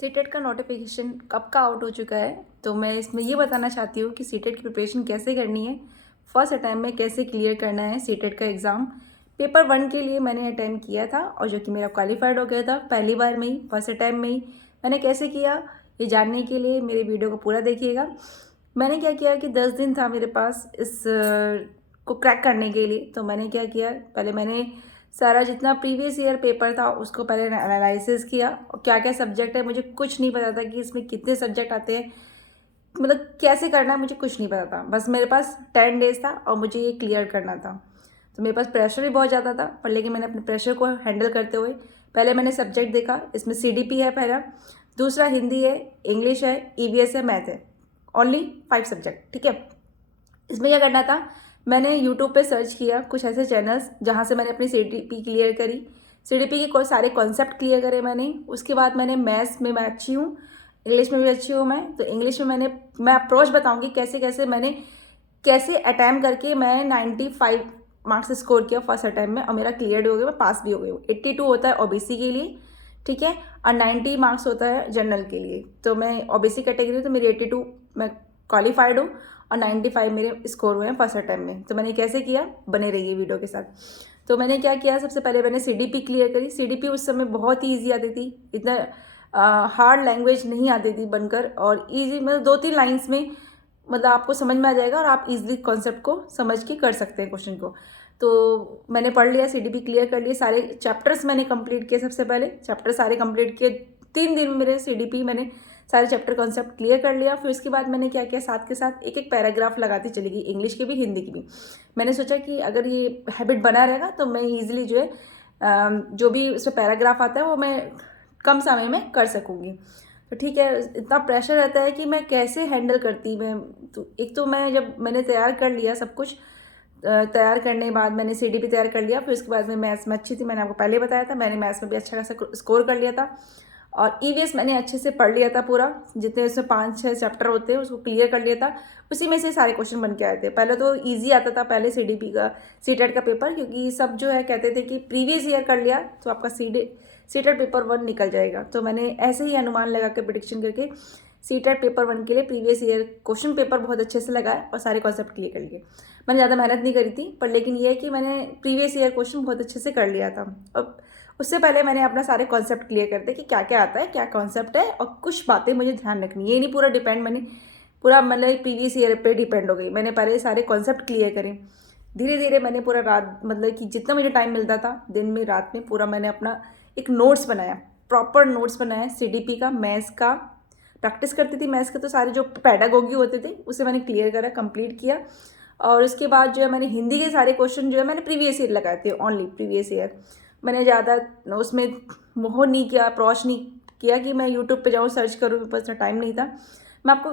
CTET का notification कब का आउट हो चुका है, तो मैं इसमें ये बताना चाहती हूँ कि सीटेट की प्रिपरेशन कैसे करनी है, फर्स्ट अटैम्प्ट में कैसे क्लियर करना है सीटेट का एग्ज़ाम। पेपर 1 के लिए मैंने अटैम्प्ट किया था और जो कि मेरा क्वालिफाइड हो गया था पहली बार में ही, फर्स्ट अटैम्प्ट में ही। मैंने कैसे किया ये जानने के लिए मेरे वीडियो को पूरा देखिएगा। मैंने क्या किया कि 10 दिन था मेरे पास इस को क्रैक करने के लिए। तो मैंने क्या किया, पहले मैंने सारा जितना प्रीवियस ईयर पेपर था उसको पहले एनालिसिस किया और क्या क्या सब्जेक्ट है, मुझे कुछ नहीं पता था कि इसमें कितने सब्जेक्ट आते हैं, मतलब कैसे करना है मुझे कुछ नहीं पता था। बस मेरे पास 10 डेज था और मुझे ये क्लियर करना था। तो मेरे पास प्रेशर भी बहुत ज़्यादा था, पर लेकिन मैंने अपने प्रेशर को हैंडल करते हुए पहले मैंने सब्जेक्ट देखा। इसमें CDP है पहला, दूसरा हिंदी है, इंग्लिश है, EVS है, मैथ है। ओनली 5 सब्जेक्ट, ठीक है। इसमें क्या करना था, मैंने यूट्यूब पे सर्च किया कुछ ऐसे चैनल्स जहाँ से मैंने अपनी CDP क्लियर करी। CDP के सारे कॉन्सेप्ट क्लियर करे मैंने। उसके बाद मैंने मैथ्स में मैं अच्छी हूँ, इंग्लिश में भी अच्छी हूँ मैं, तो इंग्लिश में मैं अप्रोच बताऊँगी कैसे कैसे मैंने कैसे अटैम्प्ट करके मैं 95 मार्क्स स्कोर किया फर्स्ट अटैम्प्ट में और मेरा क्लियर हो गया, मैं पास भी हो गई हूँ। 82 होता है OBC के लिए, ठीक है, और 90 मार्क्स होता है जनरल के लिए। तो मैं OBC कैटेगरी, तो मेरी 82 मैं क्वालिफाइड हूँ और 95 मेरे स्कोर हुए हैं फर्स्ट अटैम्प्ट में। तो मैंने कैसे किया, बने रहिए वीडियो के साथ। तो मैंने क्या किया, सबसे पहले मैंने CDP क्लियर करी। CDP उस समय बहुत ही ईजी आती थी, इतना हार्ड लैंग्वेज नहीं आती थी बनकर, और ईजी मतलब 2-3 लाइन्स में मतलब आपको समझ में आ जाएगा और आप इजीली कॉन्सेप्ट को समझ के कर सकते हैं क्वेश्चन को। तो मैंने पढ़ लिया, CDP क्लियर कर लिए, सारे चैप्टर्स मैंने कंप्लीट किए। सबसे पहले चैप्टर सारे कंप्लीट किए, 3 दिन में मेरे CDP मैंने सारे चैप्टर कॉन्सेप्ट क्लियर कर लिया। फिर उसके बाद मैंने क्या किया, साथ के साथ एक एक पैराग्राफ लगाती चली गई, इंग्लिश की भी हिंदी की भी। मैंने सोचा कि अगर ये हैबिट बना रहेगा तो मैं ईजिली जो है जो भी उसमें पैराग्राफ आता है वो मैं कम समय में कर सकूँगी। तो ठीक है, इतना प्रेशर रहता है कि मैं कैसे हैंडल करती। मैं तो एक तो मैं जब मैंने तैयार कर लिया सब कुछ, तैयार करने के बाद मैंने CDP तैयार कर लिया। फिर उसके बाद में मैथ्स में अच्छी थी, मैंने आपको पहले बताया था, मैंने मैथ्स में भी अच्छा खासा स्कोर कर लिया था। और EVS मैंने अच्छे से पढ़ लिया था पूरा, जितने उसमें 5-6 चैप्टर होते हैं उसको क्लियर कर लिया था। उसी में से सारे क्वेश्चन बन के आए थे। पहले तो ईजी आता था पहले CDP का सीटेट का पेपर, क्योंकि सब जो है कहते थे कि प्रीवियस ईयर कर लिया तो आपका सीटेट पेपर 1 निकल जाएगा। तो मैंने ऐसे ही अनुमान लगा के प्रिडिक्शन करके सीटेट पेपर 1 के लिए प्रीवियस ईयर क्वेश्चन पेपर बहुत अच्छे से लगाया और सारे कॉन्सेप्ट क्लियर कर लिए। मैंने ज़्यादा मेहनत नहीं करी थी, पर लेकिन ये है कि मैंने प्रीवियस ईयर क्वेश्चन बहुत अच्छे से कर लिया था। और उससे पहले मैंने अपना सारे कॉन्सेप्ट क्लियर कर दिए कि क्या क्या आता है, क्या कॉन्सेप्ट है, और कुछ बातें मुझे ध्यान रखनी है। ये नहीं पूरा डिपेंड, मैंने पूरा मतलब प्रीवियस ईयर पे डिपेंड हो गई। मैंने पहले सारे कॉन्सेप्ट क्लियर करे, धीरे धीरे मैंने पूरा रात मतलब कि जितना मुझे टाइम मिलता था दिन में रात में पूरा मैंने अपना एक नोट्स बनाया, प्रॉपर नोट्स बनाया CDP का, मैथ्स का प्रैक्टिस करती थी। मैथ्स के तो सारे जो पैडागोगी होते थे उसे मैंने क्लियर करा, कंप्लीट किया। और उसके बाद जो है मैंने हिंदी के सारे क्वेश्चन जो है मैंने प्रीवियस ईयर लगाए थे, ओनली प्रीवियस ईयर। मैंने ज़्यादा उसमें मोह नहीं किया, अप्रोच नहीं किया कि मैं यूट्यूब पे जाऊँ सर्च करूँ, मेरे पास टाइम नहीं था। मैं आपको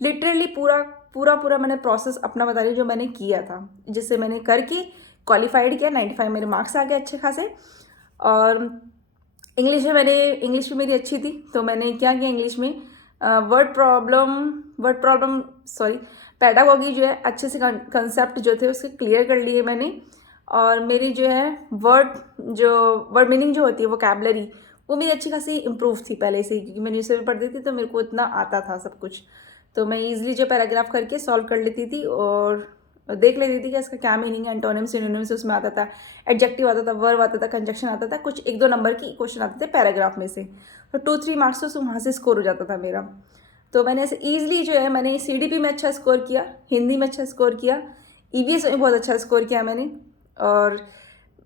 लिटरली पूरा पूरा पूरा मैंने प्रोसेस अपना बता रही हूँ जो मैंने किया था, जिससे मैंने करके क्वालिफाइड किया। 95 मेरे मार्क्स आ गए अच्छे खासे। और इंग्लिश भी मेरी अच्छी थी, तो मैंने क्या किया इंग्लिश में वर्ड प्रॉब्लम सॉरी पैडागोगी जो है अच्छे से कंसेप्ट जो थे उसके क्लियर कर लिए मैंने। और मेरी जो है वर्ड मीनिंग जो होती है वोकैबलरी, वो मेरी अच्छी खासी इम्प्रूव थी पहले से ही, क्योंकि मैं न्यूज़पेपर पढ़ती थी तो मेरे को इतना आता था सब कुछ। तो मैं ईजिली जो पैराग्राफ करके सॉल्व कर लेती थी और देख लेती थी कि इसका क्या मीनिंग है, एंटोनिम सिनोनिम्स उसमें आता था, एडजेक्टिव आता था, वर्ब आता था, कंजक्शन आता था, कुछ 1-2 नंबर की क्वेश्चन आते थे पैराग्राफ में से। तो 2-3 मार्क्स तो वहाँ से स्कोर हो जाता था मेरा। तो मैंने ऐसे ईजिली जो है मैंने CDP में अच्छा स्कोर किया, हिंदी में अच्छा स्कोर किया, EVS में बहुत अच्छा स्कोर किया मैंने। और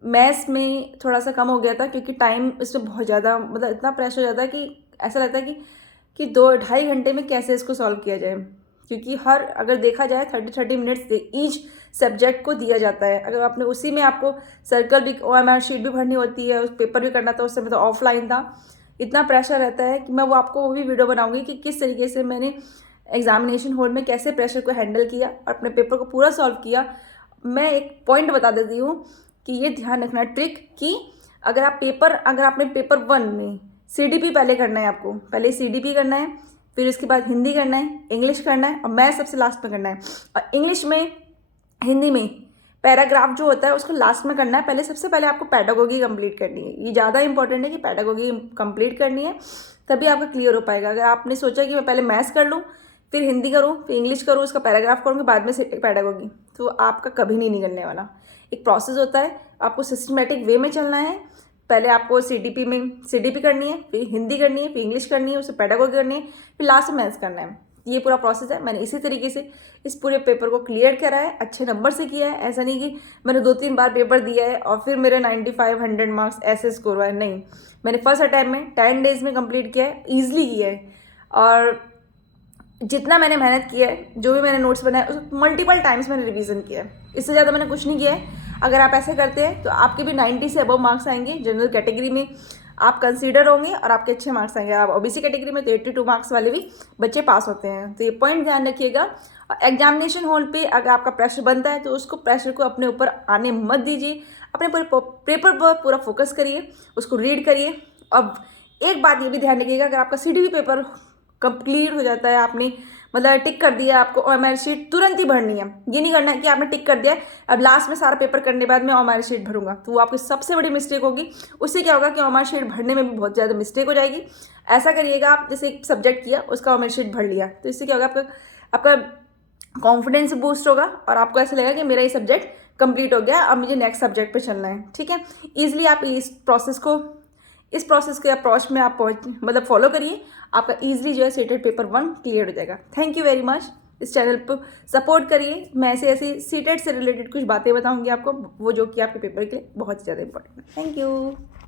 मैथ्स में थोड़ा सा कम हो गया था क्योंकि टाइम इसमें बहुत ज़्यादा मतलब इतना प्रेशर हो जाता है कि ऐसा लगता है कि 2-2.5 घंटे में कैसे इसको सॉल्व किया जाए, क्योंकि हर अगर देखा जाए 30 मिनट्स ईच सब्जेक्ट को दिया जाता है। अगर आपने उसी में आपको सर्कल भी OMR शीट भी भरनी होती है, उस पेपर भी करना था, उस समय तो ऑफलाइन था, इतना प्रेशर रहता है कि मैं वो आपको वो भी वीडियो बनाऊंगी कि किस तरीके से मैंने एग्जामिनेशन हॉल में कैसे प्रेशर को हैंडल किया और अपने पेपर को पूरा सॉल्व किया। मैं एक पॉइंट बता देती हूँ कि ये ध्यान रखना ट्रिक कि अगर आपने पेपर 1 में CDP पहले करना है, आपको पहले CDP करना है, फिर उसके बाद हिंदी करना है, इंग्लिश करना है और मैथ्स सबसे लास्ट में करना है। और इंग्लिश में हिंदी में पैराग्राफ जो होता है उसको लास्ट में करना है। सबसे पहले आपको पैडागोगी कंप्लीट करनी है, ये ज़्यादा इंपॉर्टेंट है कि पैडागोगी कंप्लीट करनी है। तभी आपका क्लियर हो पाएगा। अगर आपने सोचा कि मैं पहले मैथ्स कर लूँ, फिर हिंदी करूँ, फिर इंग्लिश करूँ, उसका पैराग्राफ करूँगी, बाद में पैडागोगी, तो आपका कभी नहीं निकलने वाला। एक प्रोसेस होता है, आपको सिस्टमेटिक वे में चलना है। पहले आपको सीडीपी करनी है, फिर हिंदी करनी है, फिर इंग्लिश करनी है, उससे पैडागोगी करनी है, फिर लास्ट में मैथ्स करना है। ये पूरा प्रोसेस है। मैंने इसी तरीके से इस पूरे पेपर को क्लियर करा है, अच्छे नंबर से किया है। ऐसा नहीं कि मैंने 2-3 बार पेपर दिया है और फिर मेरे 95 100 मार्क्स ऐसे स्कोर हुआ है, नहीं। मैंने फर्स्ट अटैम्प्ट में 10 डेज में कंप्लीट किया है, ईजिली किया है। और जितना मैंने मेहनत किया है, जो भी मैंने नोट्स बनाए, उसको मल्टीपल टाइम्स मैंने रिवीजन किया है। इससे ज़्यादा मैंने कुछ नहीं किया है। अगर आप ऐसे करते हैं तो आपके भी 90 से अबव मार्क्स आएंगे। जनरल कैटेगरी में आप कंसीडर होंगे और आपके अच्छे मार्क्स आएंगे। आप ओबीसी कैटेगरी में तो 82 मार्क्स वाले भी बच्चे पास होते हैं। तो ये पॉइंट ध्यान रखिएगा। और एग्जामिनेशन हॉल पे अगर आपका प्रेशर बनता है तो उसको प्रेशर को अपने ऊपर आने मत दीजिए। अपने पेपर पर पूरा फोकस करिए, उसको रीड करिए। अब एक बात ये भी ध्यान रखिएगा, अगर आपका सीडीपी पेपर कंप्लीट हो जाता है, आपने मतलब टिक कर दिया, आपको ओएमआर शीट तुरंत ही भरनी है। ये नहीं करना है कि आपने टिक कर दिया है, अब लास्ट में सारा पेपर करने के बाद मैं ओएमआर शीट भरूंगा, तो वो आपकी सबसे बड़ी मिस्टेक होगी। उससे क्या होगा कि ओएमआर शीट भरने में भी बहुत ज़्यादा मिस्टेक हो जाएगी। ऐसा करिएगा, आप जैसे एक सब्जेक्ट किया, उसका ओएमआर शीट भर लिया, तो इससे क्या होगा, आपका कॉन्फिडेंस बूस्ट होगा और आपको ऐसा लगेगा कि मेरा ये सब्जेक्ट कंप्लीट हो गया, अब मुझे नेक्स्ट सब्जेक्ट पे चलना है। ठीक है, ईजिली आप इस प्रोसेस के अप्रोच में आप मतलब फॉलो करिए, आपका ईजिली जो है सीटेट पेपर 1 क्लियर हो जाएगा। Thank you very much. इस चैनल पर सपोर्ट करिए। मैं ऐसे सीटेट से रिलेटेड कुछ बातें बताऊंगी आपको, वो जो कि आपके पेपर के लिए बहुत ही ज़्यादा इंपॉर्टेंट है। Thank you.